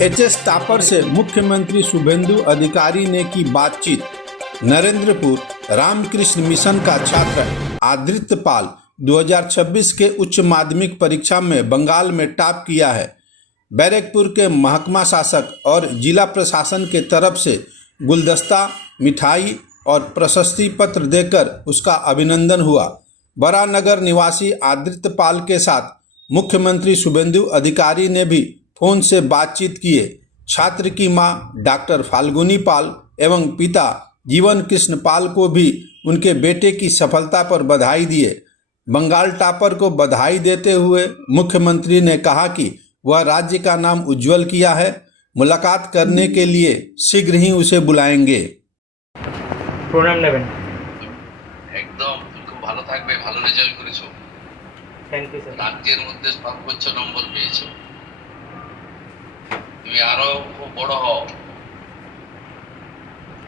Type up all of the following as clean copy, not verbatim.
HS टापर से मुख्यमंत्री शुभेंदु अधिकारी ने की बातचीत। नरेंद्रपुर रामकृष्ण मिशन का छात्र आदित्य पाल 2026 के उच्च माध्यमिक परीक्षा में बंगाल में टॉप किया है। बैरकपुर के महकमा शासक और जिला प्रशासन के तरफ से गुलदस्ता, मिठाई और प्रशस्ति पत्र देकर उसका अभिनंदन हुआ। बरानगर निवासी आदित्य पाल के साथ मुख्यमंत्री शुभेंदु अधिकारी ने भी फोन से बातचीत किए। छात्र की मां डॉक्टर फाल्गुनी पाल एवं पिता जीवन कृष्ण पाल को भी उनके बेटे की सफलता पर बधाई दिए। बंगाल टॉपर को बधाई देते हुए मुख्यमंत्री ने कहा कि वह राज्य का नाम उज्जवल किया है। मुलाकात करने के लिए शीघ्र ही उसे बुलाएंगे। প্রণাম নেবেন। একদম তুমি খুব ভালো থাকবে, ভালো রেজাল্ট করেছো, থ্যাংক ইউ স্যার। রাজ্যের মধ্যে সর্বোচ্চ নম্বর পেয়েছো, তুমি আরো খুব বড় হও,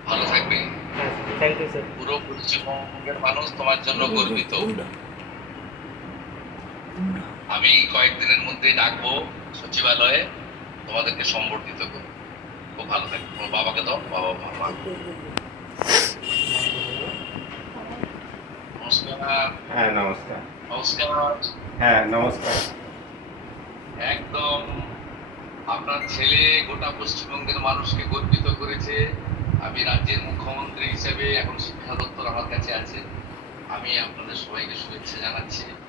ভালো থাকবে। হ্যাঁ থ্যাংক ইউ স্যার। পুরো পশ্চিমবঙ্গের মানুষ তোমার জন্য গর্বিত। আমি কয়েকদিনের মধ্যেই ডাকবো সচিবালয়ে, তোমাদেরকে সম্বর্ধিত করবো। খুব ভালো থাকবে। তোমার বাবাকে দাও, বাবা মা। নমস্কার। হ্যাঁ নমস্কার। নমস্কার। হ্যাঁ নমস্কার। একদম আপনার ছেলে গোটা পশ্চিমবঙ্গের মানুষকে গর্বিত করেছে। আমি রাজ্যের মুখ্যমন্ত্রী হিসেবে এখন শিক্ষা দপ্তর আমার কাছে আছে, আমি আপনাদের সবাইকে শুভেচ্ছা জানাচ্ছি।